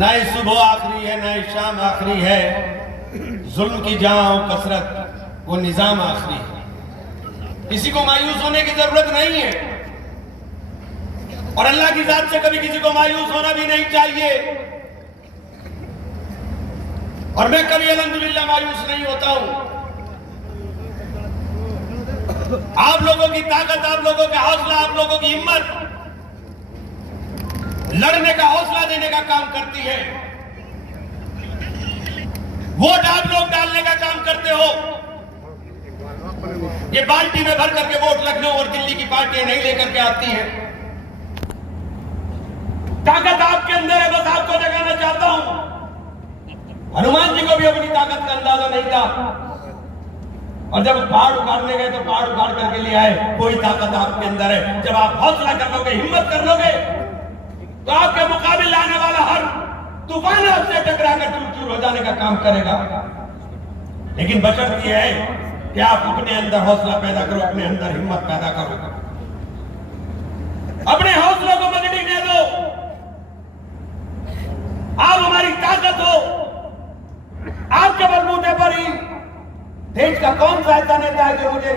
न ये सुबह आखिरी है, न ये शाम आखिरी है, जुल्म की जाओ कसरत वो निजाम आखिरी है। किसी को मायूस होने की जरूरत नहीं है और अल्लाह की जात से कभी किसी को मायूस होना भी नहीं चाहिए। और मैं कभी अल्हम्दुलिल्लाह मायूस नहीं होता हूं। आप लोगों की ताकत, आप लोगों का हौसला, आप लोगों की हिम्मत लड़ने का हौसला देने का काम करती है। वोट आप लोग डालने का काम करते हो। ये बाल्टी में भर करके वोट लखनऊ और दिल्ली की पार्टियां नहीं लेकर के आती है। ताकत आपके अंदर है, बस आपको जगाना चाहता हूं। हनुमान जी को भी अपनी ताकत का अंदाजा नहीं था और जब पहाड़ उखाड़ने गए तो पहाड़ उखाड़ करके ले आए। कोई ताकत आपके अंदर है। जब आप हौसला कर लोगे, हिम्मत कर लोगे तो आपके मुकाबले आने वाला हर तूफान आपसे टकरा कर चूर चूर हो जाने का काम करेगा। लेकिन बशर्त यह है कि आप अपने अंदर हौसला पैदा करो, अपने अंदर हिम्मत पैदा करो, अपने हौसलों को मजबूती दो। आप हमारी ताकत हो। आपके बलबूते पर ही देश का कौन सा ऐसा नेता है जो मुझे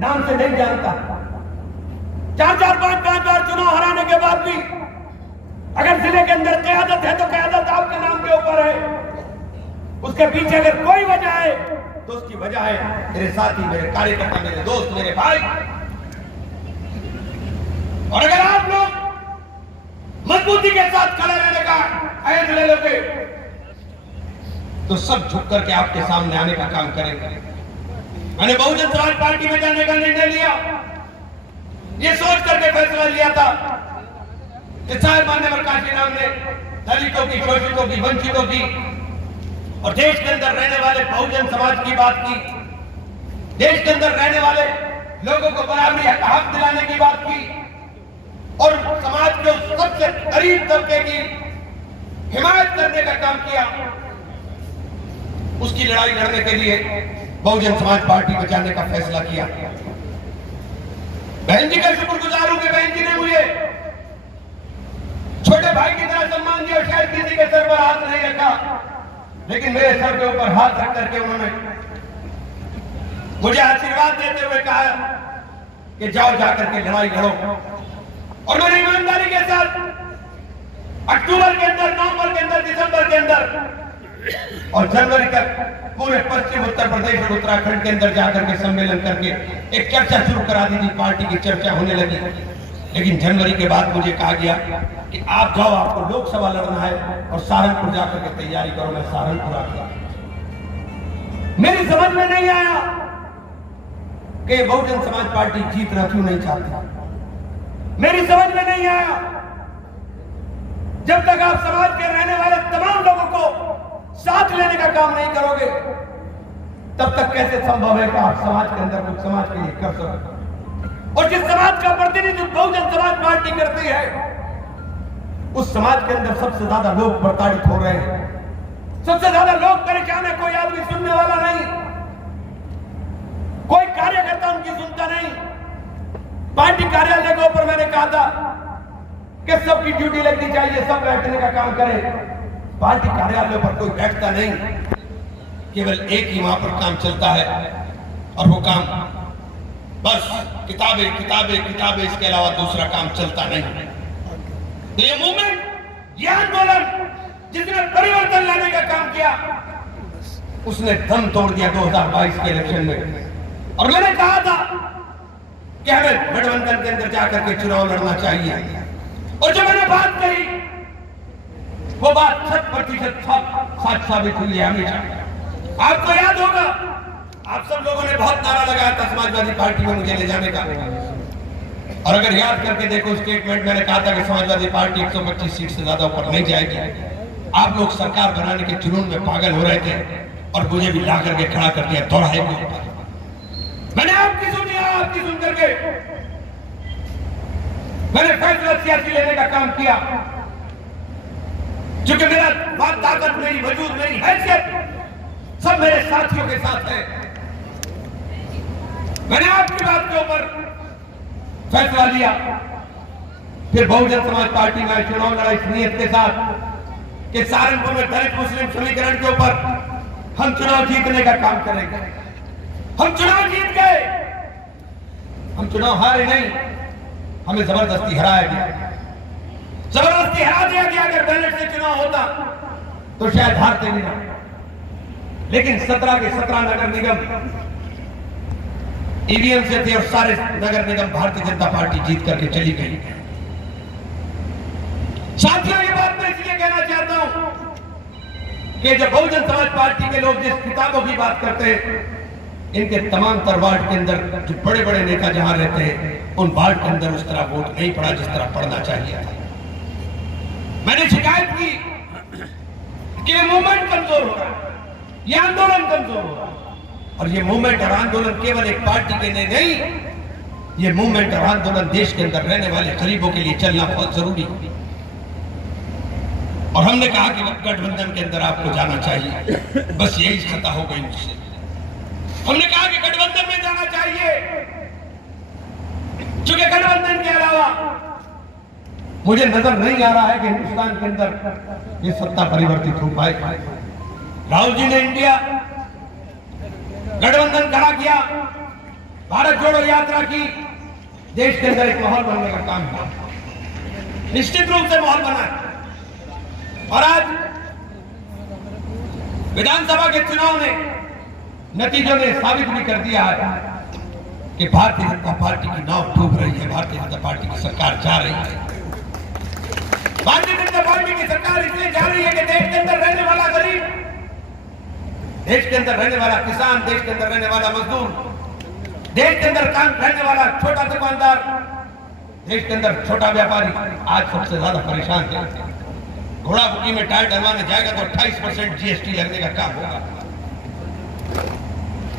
नाम से नहीं जानता। 4-4, 5-5 बार चुनाव हराने के बाद भी अगर जिले के अंदर क़यादत है तो क़यादत आपके नाम के ऊपर है। उसके पीछे अगर कोई वजह है तो उसकी वजह है मेरे साथी, मेरे कार्यकर्ता, मेरे दोस्त, मेरे भाई। और अगर आप लोग मजबूती के साथ खड़े रहने का अहद ले लोगे तो सब झुक करके आपके सामने आने का काम करेंगे। मैंने बहुजन समाज पार्टी में जाने का निर्णय लिया, ये सोच करके फैसला लिया था कि साहेब मान्यवर काशीराम ने दलितों की, शोषितों की, वंचितों की और देश के अंदर रहने वाले बहुजन समाज की बात की, देश के अंदर रहने वाले लोगों को बराबरी हक दिलाने की बात की और समाज के सबसे गरीब तबके की हिमायत करने का काम किया। उसकी लड़ाई लड़ने के लिए बहुजन समाज पार्टी को जाने का फैसला किया। बहन जी का शुक्रगुजार हूं कि बहन जी ने मुझे छोटे भाई की तरह सम्मान दिया। शायद किसी के सर पर हाथ नहीं रखा, लेकिन मेरे सर के ऊपर हाथ रख करके उन्होंने मुझे आशीर्वाद देते हुए कहा कि जाओ जाकर के लड़ाई लड़ो। और मैंने ईमानदारी के साथ अक्टूबर के अंदर, नवंबर के अंदर, दिसंबर के अंदर और जनवरी तक पूरे पश्चिम उत्तर प्रदेश और उत्तराखंड के अंदर जाकर के सम्मेलन करके एक चर्चा शुरू करा दी थी। पार्टी की चर्चा होने लगी। लेकिन जनवरी के बाद मुझे कहा गया कि आप जाओ, आपको लोकसभा लड़ना है और सहारनपुर जाकर के तैयारी करो। मैं सहारनपुर आ गया। मेरी समझ में नहीं आया कि बहुजन समाज पार्टी जीतना क्यों नहीं चाहती। मेरी समझ में नहीं आया जब तक आप समाज के रहने वाले तमाम लोगों को साथ लेने का काम नहीं करोगे तब तक कैसे संभव है कि आप समाज के अंदर कुछ समाज के लिए कर सको। और जिस समाज का प्रतिनिधित्व बहुजन समाज पार्टी करती है उस समाज के अंदर सबसे ज्यादा लोग प्रताड़ित हो रहे हैं, सबसे ज्यादा लोग परेशान है। कोई आदमी सुनने वाला नहीं, कोई कार्यकर्ता उनकी सुनता नहीं। पार्टी कार्यालय के ऊपर मैंने कहा था कि सबकी ड्यूटी लगनी चाहिए, सब बैठने का काम करें। पार्टी कार्यालय पर कोई बैठता नहीं, केवल एक ही वहां पर काम चलता है और वो काम बस किताबें किताबें किताबें, इसके अलावा दूसरा काम चलता नहीं। तो ये मूवमेंट, ये आंदोलन जिसने परिवर्तन लाने का काम किया उसने दम तोड़ दिया 2022 के इलेक्शन में। और मैंने कहा था कि हमें गठबंधन के अंदर जाकर के चुनाव लड़ना चाहिए। और जो मैंने बात कही वो बात 100% सच साबित हुई है। हमेशा आपको याद होगा, आप सब लोगों ने बहुत नारा लगाया था समाजवादी पार्टी में मुझे ले जाने का। और अगर याद करके देखो स्टेटमेंट, मैंने कहा था कि समाजवादी पार्टी 125 सीट से ज्यादा ऊपर नहीं जाएगी। आप लोग सरकार बनाने के जुनून में पागल हो रहे थे और मुझे भी ला करके खड़ा कर दिया दोहराए के ऊपर। मैंने आपकी सुनी, आपकी सुन करके मैंने फैसला सियासी लेने का काम किया। क्योंकि मेरा बात, ताकत, मेरी वजूद, मेरी हैसियत सब मेरे साथियों के साथ है। मैंने आपकी बात के ऊपर फैसला लिया। फिर बहुजन समाज पार्टी में चुनाव लड़ा इस नियत के साथ कि सहारनपुर में दलित मुस्लिम समीकरण के ऊपर हम चुनाव जीतने का काम करेंगे। हम चुनाव जीत गए, हम चुनाव हारे नहीं, हमें जबरदस्ती हराया गया, जबरदस्ती हरा दिया गया। अगर बैलेट से चुनाव होता तो शायद हारते भी ना, लेकिन 17 के 17 नगर निगम ईवीएम से थे और सारे नगर निगम भारतीय जनता पार्टी जीत करके चली गई। साथियों, ये बात मैं इसलिए कहना चाहता हूं कि जब बहुजन समाज पार्टी के लोग जिस किताबों की बात करते हैं, इनके तमाम तर वार्ड के अंदर जो बड़े बड़े नेता जहां रहते हैं, उन वार्ड के अंदर उस तरह वोट नहीं पड़ा जिस तरह पड़ना चाहिए था। मैंने शिकायत की कि ये मूवमेंट कमजोर हो रहा है, ये आंदोलन कमजोर हो रहा है। और ये मूवमेंट और आंदोलन केवल एक पार्टी के लिए नहीं, ये मूवमेंट और आंदोलन देश के अंदर रहने वाले गरीबों के लिए चलना बहुत जरूरी है। और हमने कहा कि गठबंधन के अंदर आपको जाना चाहिए, बस यही खता हो गई मुझसे। हमने कहा कि गठबंधन में जाना चाहिए, क्योंकि गठबंधन के अलावा मुझे नजर नहीं आ रहा है कि हिंदुस्तान के अंदर ये सत्ता परिवर्तित हो पाए। राहुल जी ने इंडिया गठबंधन खड़ा किया, भारत जोड़ो यात्रा की, देश के अंदर एक माहौल बनने का काम किया, निश्चित रूप से माहौल बना। और आज विधानसभा के चुनाव में नतीजों ने साबित भी कर दिया है कि भारतीय जनता पार्टी की नाव डूब रही है, भारतीय जनता पार्टी की सरकार जा रही है। भारतीय जनता पार्टी की सरकार इसलिए जा रही है कि देश के अंदर रहने वाला गरीब, देश के अंदर रहने वाला किसान, देश के अंदर रहने वाला मजदूर, देश के अंदर काम करने वाला छोटा दुकानदार, देश के अंदर छोटा व्यापारी आज सबसे ज्यादा परेशान है। घोड़ा बुकी में टायर डलवाने जाएगा तो 28% जीएसटी लगने का काम होगा।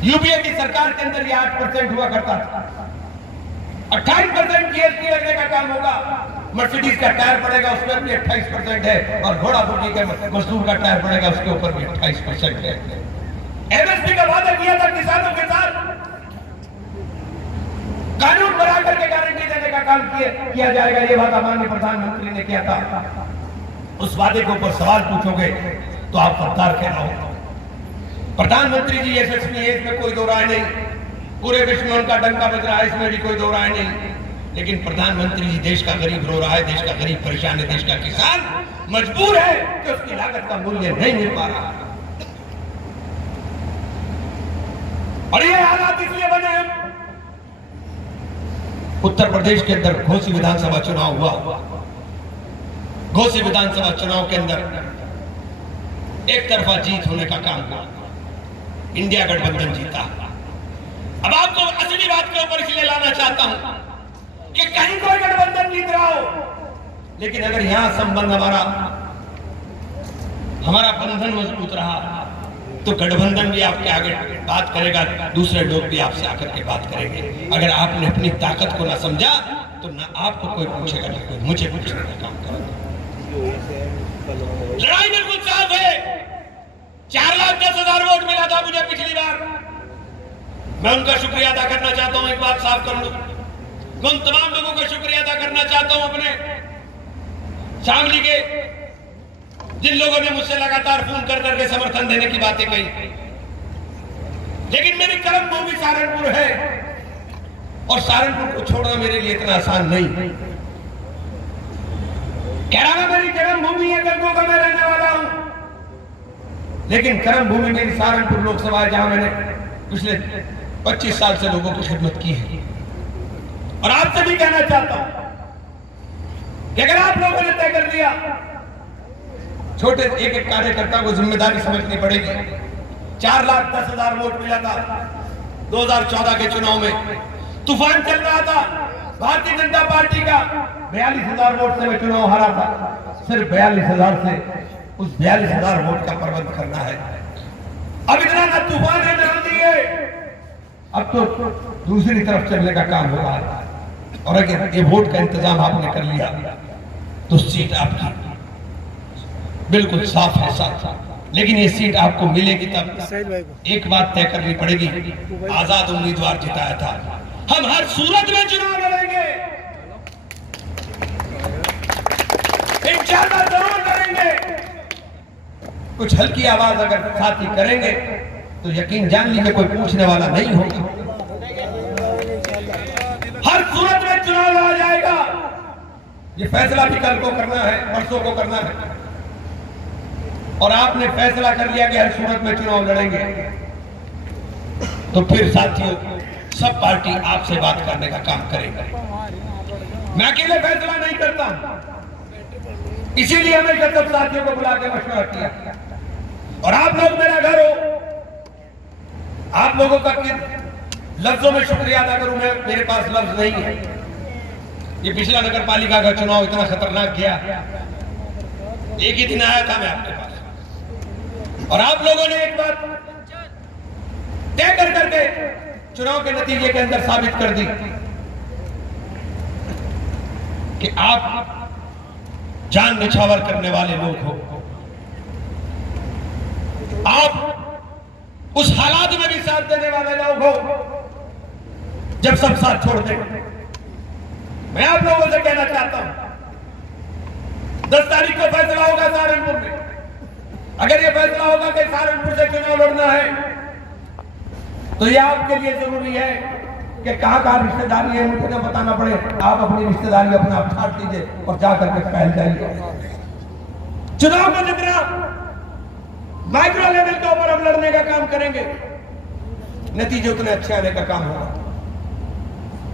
यूपीए की सरकार के अंदर ये 8% हुआ करता था, 28% जीएसटी लगने का काम होगा। मर्सिडीज का टायर पड़ेगा, उस पर भी 28% है, और घोड़ा बुकी के मजदूर का टायर पड़ेगा, उसके ऊपर भी 28% है। एमएसपी का वादा किया था किसानों के साथ, कानून बना करके गारंटी देने का काम किया जाएगा, ये वादा माननीय प्रधानमंत्री ने किया था। उस वादे के ऊपर सवाल पूछोगे तो आप गद्दार कहना होगा। प्रधानमंत्री जी यशस्वी है, इसमें कोई दो राय नहीं, पूरे विश्व में उनका डंका बज रहा है, इसमें भी कोई दो राय नहीं। लेकिन प्रधानमंत्री जी देश का गरीब रो रहा है, देश का गरीब परेशान है, देश का किसान मजबूर है कि उसकी लागत का मूल्य नहीं मिल पा रहा। और ये हालात इसलिए बने हैं, उत्तर प्रदेश के अंदर घोसी विधानसभा चुनाव हुआ। घोसी विधानसभा चुनाव के अंदर एक तरफा जीत होने का काम हुआ, इंडिया गठबंधन जीता। अब आपको असली बात के ऊपर इसलिए लाना चाहता हूं कि कहीं कोई गठबंधन जीत रहा हो, लेकिन अगर यहां संबंध हमारा बंधन मजबूत रहा तो गठबंधन भी आपके आगे बात करेगा, दूसरे लोग भी आपसे आकर के बात करेंगे। अगर आपने अपनी ताकत को ना समझा तो ना आपको कोई पूछेगा, ना कोई मुझे पूछने का काम करेगा। लड़ाई बिल्कुल साफ है। 4,10,000 वोट मिला था मुझे पिछली बार। मैं उनका शुक्रिया अदा करना चाहता हूं, एक बात साफ कर लूं, मैं उन तमाम लोगों का शुक्रिया अदा करना चाहता हूं अपने शामली के, जिन लोगों ने मुझसे लगातार फोन कर करके समर्थन देने की बातें कही। लेकिन मेरी कर्म भूमि सहारनपुर है, और सहारनपुर को छोड़ना मेरे लिए इतना आसान नहीं। कैराना मेरी कर्मभूमि है, गंगों का मैं रहने वाला हूं, लेकिन कर्मभूमि मेरी सहारनपुर लोकसभा है, जहां मैंने पिछले 25 साल से लोगों की खिदमत की है। और आपसे भी कहना चाहता हूं कि अगर आप लोगों ने तय कर दिया, छोटे एक एक कार्यकर्ता को जिम्मेदारी समझनी पड़ेगी। 4,10,000 वोट मिला था 2014 के चुनाव में, तूफान चल रहा था भारतीय जनता पार्टी का, 42,000 वोट से मैं चुनाव हारा था। सिर्फ 42,000 से उस 42,000 वोट का प्रबंध करना है। अब इतना ना तूफान है ना आंधी है, अब तो दूसरी तरफ चलने का काम हो रहा है। और अगर ये वोट का इंतजाम आपने कर लिया तो सीट आपकी बिल्कुल साफ है साथ। लेकिन ये सीट आपको मिलेगी तब एक बात तय करनी पड़ेगी, आजाद उम्मीदवार जिताया था, हम हर सूरत में चुनाव लड़ेंगे, इंशाअल्लाह जरूर लड़ेंगे। कुछ हल्की आवाज अगर साथी करेंगे तो यकीन जान लीजिए कोई पूछने वाला नहीं होगा। हर सूरत में चुनाव लड़ा जाएगा। ये फैसला भी कल को करना है, परसों को करना है, और आपने फैसला कर लिया कि हर सूरत में चुनाव लड़ेंगे, तो फिर साथियों सब पार्टी आपसे बात करने का काम करेंगे। मैं अकेले फैसला नहीं करता, इसीलिए हमेशा सब साथियों को बुला के मशवरा किया। और आप लोग मेरा घर हो, आप लोगों का लफ्जों में शुक्रिया अदा करूं मैं, मेरे पास लफ्ज नहीं है। ये पिछला नगर पालिका का चुनाव इतना खतरनाक गया, एक ही दिन आया था मैं आपके पास, और आप लोगों ने एक बात तय कर करके चुनाव के नतीजे के अंदर साबित कर दी कि आप जान निछावर करने वाले लोग हो। आप उस हालात में भी साथ देने वाले लोग हो जब सब साथ छोड़ दें। मैं आप लोगों से कहना चाहता हूं 10 तारीख को फैसला होगा सहारनपुर में। अगर यह फैसला होगा कि सहारनपुर से चुनाव लड़ना है तो यह आपके लिए जरूरी है कि कहां रिश्तेदारी है मुझे न बताना पड़े। आप अपनी रिश्तेदारी अपने आप छाट लीजिए और जाकर के फैल जाइए। चुनाव में जितना माइक्रो लेवल के ऊपर हम लड़ने का काम करेंगे, नतीजे उतने अच्छे आने का काम होगा।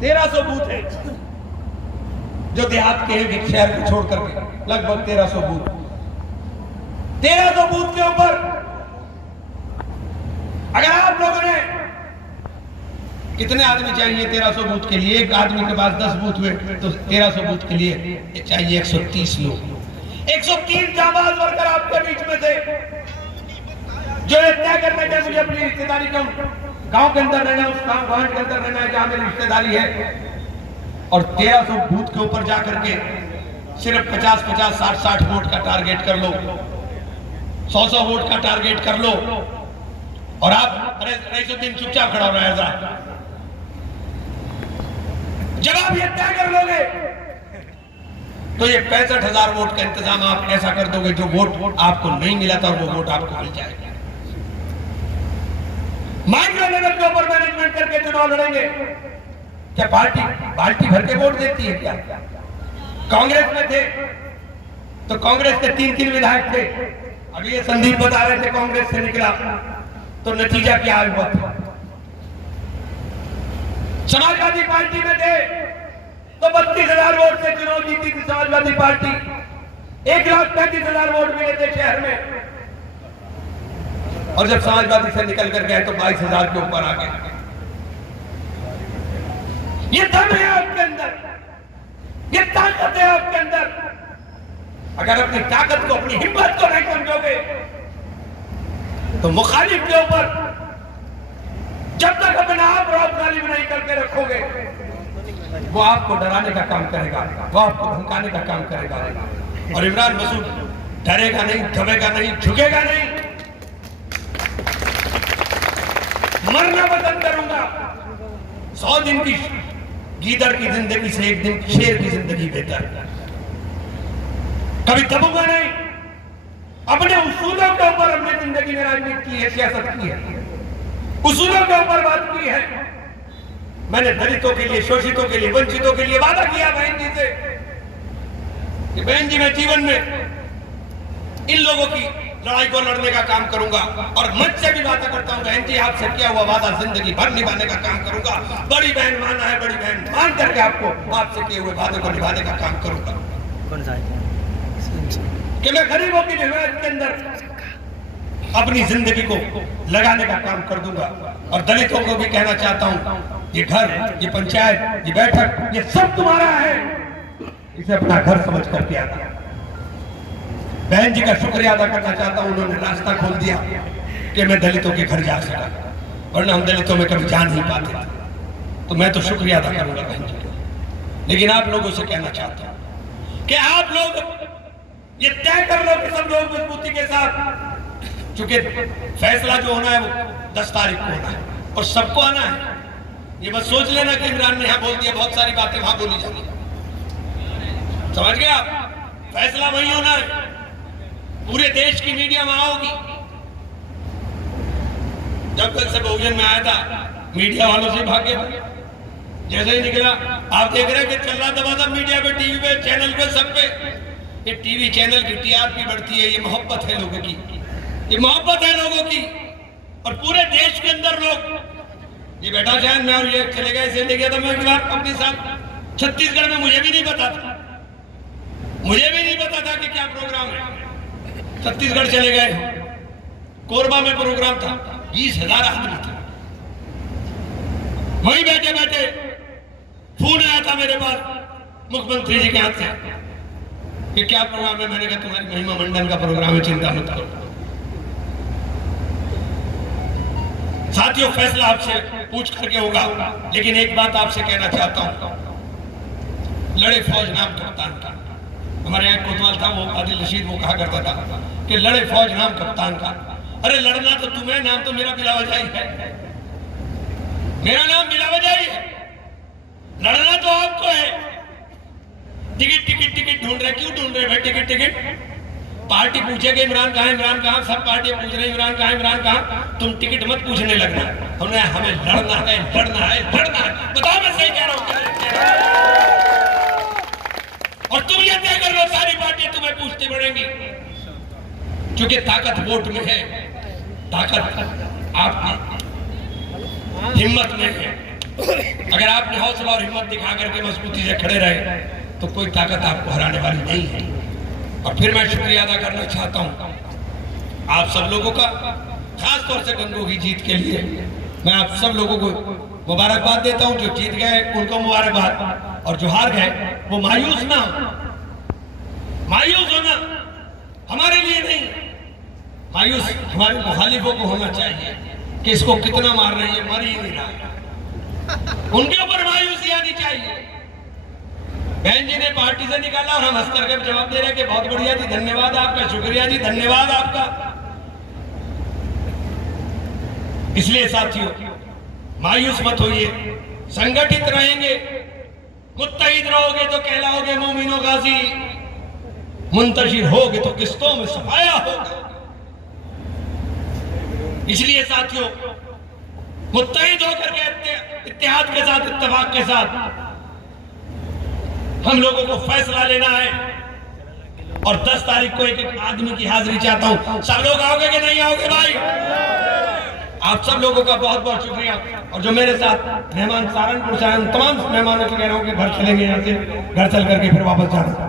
1300 बूथ है जो देहात के एक शहर को छोड़ करके, लगभग 1300 बूथ। 1300 बूथ के ऊपर अगर आप लोगों ने, कितने आदमी चाहिए 1300 बूथ के लिए? एक आदमी के पास 10 बूथ हुए तो 1300 बूथ के लिए चाहिए 130 लोग। 130 जाबाज वर्कर आपके बीच में थे जो ये तय करने के मुझे अपनी रिश्तेदारी का गांव के अंदर रहना, उस गांव के अंदर रहना है जहां मेरी रिश्तेदारी है, और 1300 बूथ के ऊपर जाकर के सिर्फ 50-50, 60-60 वोट का टारगेट कर लो, 100-100 वोट का टारगेट कर लो, और आप रईसुद्दीन चुपचाप खड़ा हो रहा है। जब आप ये तय कर लोगे तो ये 65,000 वोट का इंतजाम आप ऐसा कर दोगे जो वोट आपको नहीं मिला था वो वोट आपको मिल जाएगा। माइक्रो लेवल के ऊपर मैनेजमेंट करके चुनाव लड़ेंगे। क्या पार्टी भर के वोट देती है क्या? कांग्रेस में थे तो कांग्रेस के 3 विधायक थे। अभी ये संदीप बता रहे थे कांग्रेस से निकला, तो नतीजा क्या हुआ था? समाजवादी पार्टी में थे तो 32,000 वोट से चुनाव जीती थी समाजवादी पार्टी। 1,35,000 वोट मिले थे शहर में, और जब समाजवादी से निकल कर गए तो 22,000 के ऊपर आ गए। ये दम है आपके अंदर, ये ताकत है आपके अंदर। अगर अपनी ताकत को, अपनी हिम्मत को नहीं समझोगे तो मुखालिफ के ऊपर जब तक अपना आप रौब गालिब नहीं करके रखोगे, वो आपको डराने का काम करेगा, वो आपको धमकाने का काम करेगा। और इमरान मसूद डरेगा नहीं, दबेगा नहीं, झुकेगा नहीं। मरना पसंद करूंगा। 100 दिन की गीदड़ की जिंदगी से एक दिन शेर की जिंदगी बेहतर। कभी दबूंगा नहीं। अपने उसूलों के ऊपर हमने जिंदगी में राजनीति की है, सियासत की है, उसूलों के ऊपर बात की है। मैंने दलितों के लिए, शोषितों के लिए, वंचितों के लिए वादा किया बहन जी से कि बहन जी मैं जीवन में इन लोगों की लड़ाई को लड़ने का काम करूंगा, और मंच से भी वादा करता हूं बहन जी आपसे किया हुआ वादा जिंदगी भर निभाने का काम करूंगा। बड़ी बहन माना है, बड़ी बहन मान करके आपको आपसे किए हुए वादे को निभाने का काम करूंगा। कि मैं गरीबों की हिमायत के अंदर अपनी जिंदगी को लगाने का काम कर दूंगा। और दलितों को भी कहना चाहता हूं, ये घर, ये पंचायत, ये बैठक, ये सब तुम्हारा है, इसे अपना घर समझ करके आता। बहन जी का शुक्रिया अदा करना चाहता हूं, उन्होंने रास्ता खोल दिया कि मैं दलितों के घर जा सका, वरना हम दलितों में कभी जा नहीं पाते थे। तो मैं तो शुक्रिया अदा करूंगा बहन जी का। लेकिन आप लोगों से कहना चाहता हूं कि आप लोग ये तय कर लो कि सब लोग मजबूती के साथ, चूंकि फैसला जो होना है वो 10 तारीख को होना है और सबको आना है। ये बस सोच लेना कि इमरान ने यहां बोल दिया, बहुत सारी बातें वहां बोली जाएंगी, समझ गए आप? फैसला वही होना है, पूरे देश की मीडिया वहां होगी। जब कल से बहुजन में आया था, मीडिया वालों से भाग गया। जैसे ही निकला, आप देख रहे हैं कि चल रहा दबा मीडिया पे, टीवी पे, चैनल पे, सब पे। ये टीवी चैनल की टीआरपी बढ़ती है, ये मोहब्बत है लोगों की, ये मोहब्बत है लोगों की। और पूरे देश के अंदर लोग, ये बैठा शायद मैं और ये चले गए, इसे ले गया था मैं एक बार अपने साथ छत्तीसगढ़ में, मुझे भी नहीं पता था, मुझे भी नहीं पता था कि क्या प्रोग्राम है। छत्तीसगढ़ चले गए, कोरबा में प्रोग्राम था, 20,000 आदमी थे। वहीं बैठे बैठे फोन आया था मेरे पास मुख्यमंत्री जी के हाथ से कि क्या प्रोग्राम है। मैंने कहा तुम्हारी महिमा मंडन का प्रोग्राम है, चिंता मत करो। साथियों, फैसला आपसे पूछ करके होगा, लेकिन एक बात आपसे कहना चाहता हूं। लड़े फौज नाम कप्तान का, हमारे यहाँ कोतवाल था, वो आदिल रशीद, वो कहा करता था कि लड़े फौज नाम कप्तान का। अरे लड़ना तो तुम्हें, नाम तो मेरा बिलावजाई है, मेरा नाम बिलावजाई है, लड़ना तो आपको है। टिकट टिकट टिकट ढूंढ रहे, क्यों ढूंढ रहे भाई टिकट टिकट? पार्टी पूछेगी इमरान कहाँ, इमरान कहाँ, सब पार्टियां पूछ रही इमरान कहाँ, इमरान कहाँ। तुम टिकट मत पूछने लगना, हमें लड़ना है, लड़ना है, लड़ना है। बताओ मैं सही कह रहा हूँ? और तुम ये तय कर लो, सारी पार्टियां तुम्हें पूछती बढ़ेंगी, क्योंकि ताकत वोट में है, ताकत आपकी हिम्मत में है। अगर आपने हौसला और हिम्मत दिखा करके मजबूती से खड़े रहे तो कोई ताकत आपको हराने वाली नहीं है। और फिर मैं शुक्रिया अदा करना चाहता हूं आप सब लोगों का, खास तौर से गंगों की जीत के लिए मैं आप सब लोगों को मुबारकबाद देता हूं। जो जीत गए उनको मुबारकबाद, और जो हार गए वो मायूस ना हो। मायूस होना हमारे लिए नहीं, मायूस हमारे मुखालिफों को होना चाहिए कि इसको कितना मार रही है, मर ही नहीं रहा। उनके ऊपर मायूसी आनी चाहिए। बहन जी ने पार्टी से निकाला और हम हंस करके जवाब दे रहे कि बहुत बढ़िया जी, धन्यवाद आपका, शुक्रिया जी, धन्यवाद आपका। इसलिए साथियों, मायूस मत होइए, संगठित रहेंगे, मुत्तहिद रहोगे तो कहलाओगे मोमिनो गाजी, मुंतशिर होगे तो किस्तों में सफाया होगा। इसलिए साथियों, मुत्तहिद होकर के, इत्तेहाद के साथ, इत्तेफाक के साथ हम लोगों को फैसला लेना है। और 10 तारीख को एक आदमी की हाजिरी चाहता हूं। सब लोग आओगे कि नहीं आओगे भाई? आप सब लोगों का बहुत बहुत शुक्रिया। और जो मेरे साथ मेहमान सहारनपुर से आए, तमाम मेहमानों को कह रहा हूं कि घर चलेंगे, यहाँ से घर चल करके फिर वापस जाना।